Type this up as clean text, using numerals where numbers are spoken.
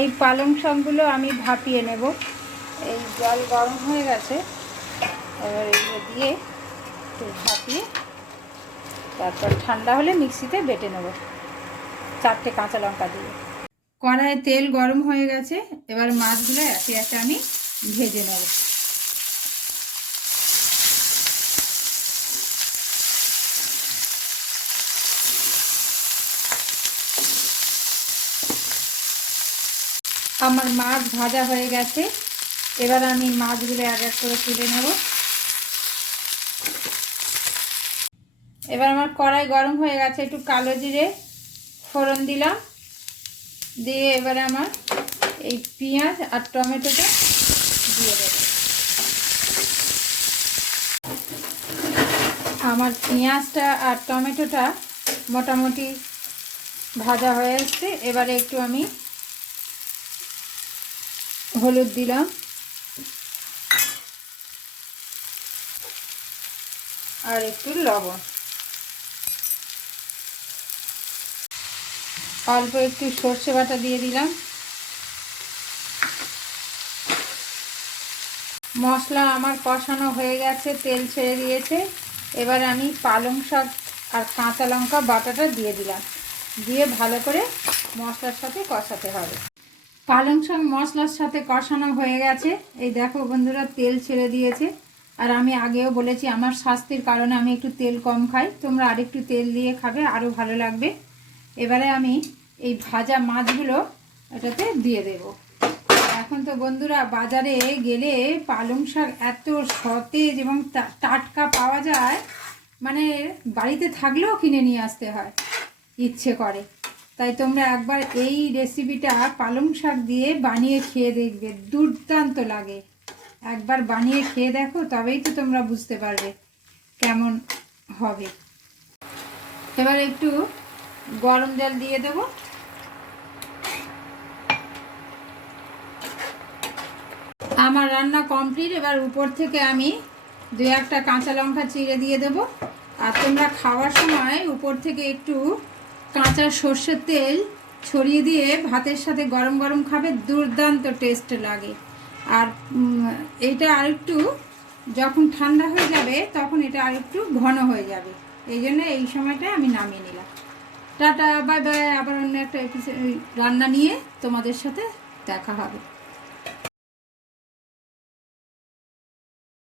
এই পালং শাকগুলো আমি ভাপিয়ে নেব। এই জল গরম হয়ে গেছে, এবার এগুলো দিয়ে একটু ভাপিয়ে তারপর ঠান্ডা হলে মিক্সিতে বেটে নেব 4টে কাঁচা লঙ্কা দিয়ে। কড়াইয়ে তেল গরম হয়ে গেছে, এবার মাছগুলো একে একে আমি ভেজে নেব। আমার মাছ ভাজা হয়ে গেছে, এবার আমি মাছগুলো এক এক করে তুলে নেব। এবার আমার কড়াই গরম হয়ে গেছে, একটু কালো জিরে ফোড়ন দিলাম, দিয়ে এবারে আমার এই পেঁয়াজ আর টমেটোটা দিয়ে দেব। আমার পেঁয়াজটা আর টমেটোটা মোটামুটি ভাজা হয়ে এসছে, এবারে একটু আমি হলুদ দিলাম আর একটু লবণ, অল্প একটু সর্ষে বাটা দিয়ে দিলাম। মশলা আমার কষানো হয়ে গেছে, তেল ছেড়ে দিয়েছে, এবার আমি পালং শাক আর কাঁচা লঙ্কা বাটাটা দিয়ে দিলাম, দিয়ে ভালো করে মশলার সাথে কষাতে হবে। পালং শাক মশলার সাথে কষানো হয়ে গেছে, এই দেখো বন্ধুরা তেল ছেড়ে দিয়েছে। আর আমি আগেও বলেছি আমার স্বাস্থ্যের কারণে আমি একটু তেল কম খাই, তোমরা আরেকটু তেল দিয়ে খাবে, আরও ভালো লাগবে। এবারে আমি এই ভাজা মাছগুলো এটাতে দিয়ে দেব। এখন তো বন্ধুরা বাজারে গেলে পালং শাক এত সতেজ এবং টাটকা পাওয়া যায়, মানে বাড়িতে থাকলেও কিনে নিয়ে আসতে হয়, ইচ্ছে করে। তাই তোমরা একবার এই রেসিপিটা পালং শাক দিয়ে বানিয়ে খেয়ে দেখবে, দুর্দান্ত লাগে। একবার বানিয়ে খেয়ে দেখো, তবেই তো তোমরা বুঝতে পারবে কেমন হবে। এবার একটু গরম জল দিয়ে দেবো। আমার রান্না কমপ্লিট, এবার উপর থেকে আমি 2-1টা কাঁচা লঙ্কা চিড়ে দিয়ে দেব। আর তোমরা খাওয়ার সময় উপর থেকে একটু কাঁচা সর্ষের তেল ছড়িয়ে দিয়ে ভাতের সাথে গরম গরম খাবে, দুর্দান্ত টেস্ট লাগে। আর এটা আরেকটু যখন ঠান্ডা হয়ে যাবে তখন এটা আরেকটু ঘন হয়ে যাবে, এই জন্য এই সময়টা আমি নামিয়ে নিলাম। Tata, bye bye. আবার অন্য একটা এপিসোড রান্না নিয়ে তোমাদের সাথে দেখা হবে।